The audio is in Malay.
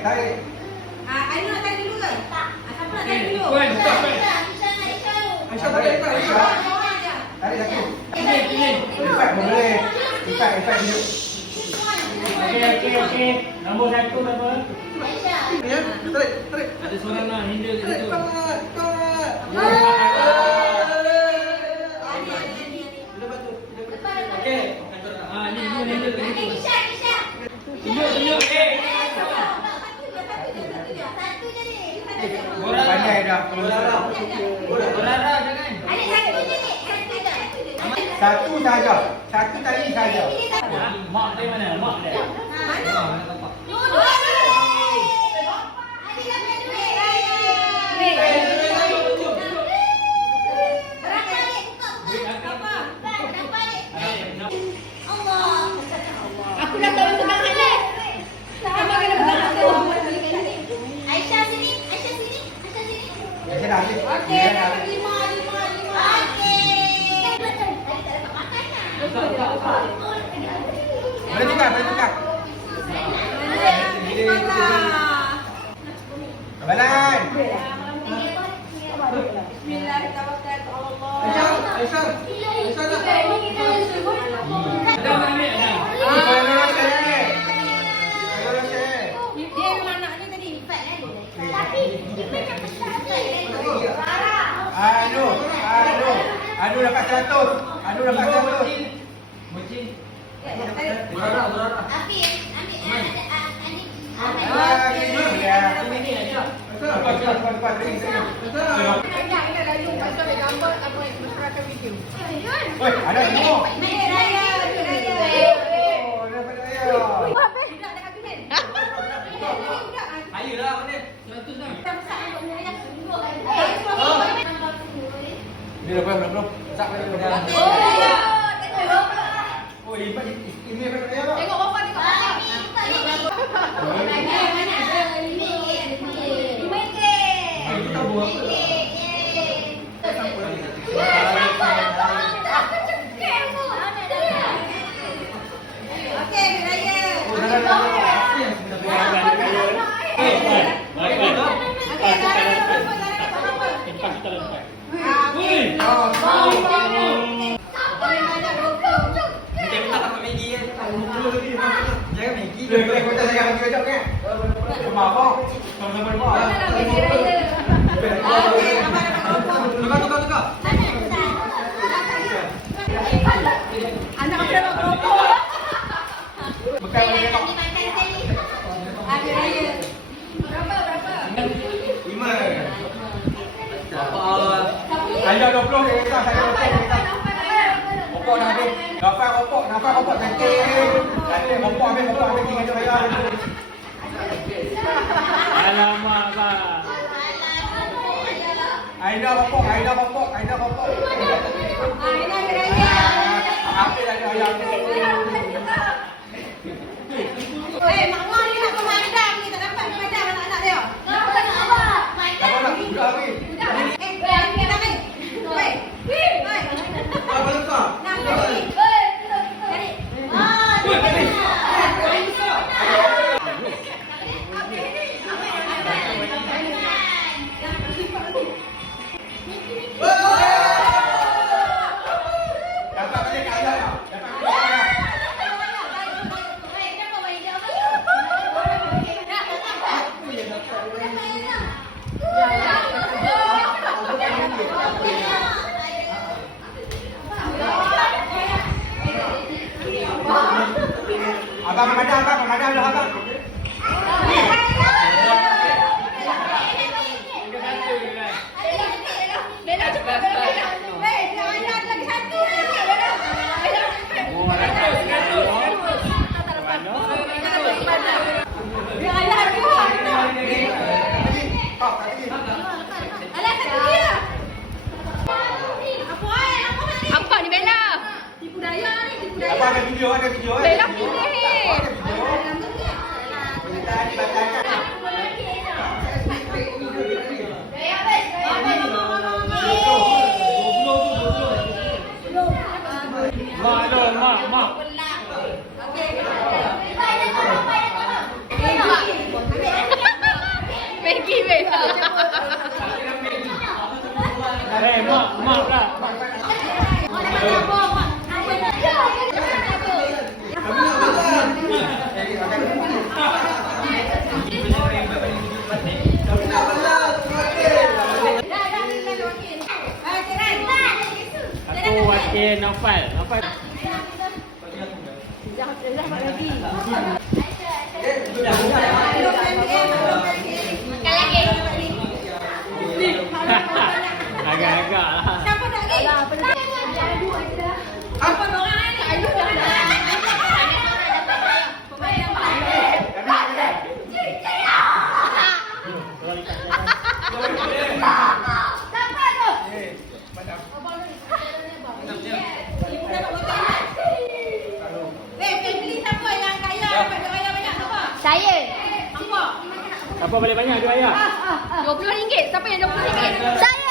tarik. Aina nak tarik dulu ke? Tak. Siapa nak tarik dulu? Puan, stop. Aisyah tarik. Aisyah. Tarik satu. Pilih. Efek boleh. Efek dulu. Okey. Nombor 1 apa? Ya, tarik. Ada seorang nak handle kat situ. Okey. Ni handle kat situ. Tunjuk. Pandai dah. Berara jangan. Satu saja. Satu tali saja. Mak dia mana? Mak dia. Aku dah tahu tentang Hanif. Sama kena pegang aku. Aisyah sini. Aisyah dah habis. Okey, dapat 5. Okey. Boleh tukar. Balan. Bismillahirrahmanirrahim. Aisyah dah. Ada mana? Dia memang nak ni tadi. Tapi dia macam Anu dapat 100. Bocin. Berara. Ini aja. Cepat. Oi, ada semua. Ayolah mana? 100 dah. Ni belum. Sak dah. Oh, ini apa dia? Tengok bapa. Kita buat. Okey, raya. Jangan Maggi. Kau tak jangan Maggi kejap kan? Maaf. Sama-sama maaf. Tukar. Anak aku dah berapa? Bekal boleh tengok. Ada raya. Berapa? 5. Ada 20 dia kata saya 20. Opok dah habis. Nafas opok cantik. Opok habis tinggal je raya. Alamak, Pak. Aida opok. Aina ada raya. Habis ada ayam. Mak Wan ni nak pemadam ni, tak dapat pemadam anak-anak dia. Kenapa tak nak apa? Apa nak? Budak habis. Yang ni. Apa besar? Nak pergi. Cari. Dapat balik kat ayam. Abang pemadam dah abang. Bella cepat Bella. Dia ada lagi satu. Bella. Dia ada lagi. Alah satu dia. Apa ni Bella? Tipu daya ni, tipu daya. Abang ada video. Bella pilih. Tadi bacakan. Mak. Okey. Okay, Naufal. Naufal. Makan lagi. Agak-agak lah. Siapa nak lagi? Ada dua je. Apa orang ni? Ayu dah dah. Siapa tu? Beli siapa yang kaya dapat duit banyak siapa? Saya. Hampa. Siapa balik banyak dia ayah? RM20. Siapa yang RM20? Saya.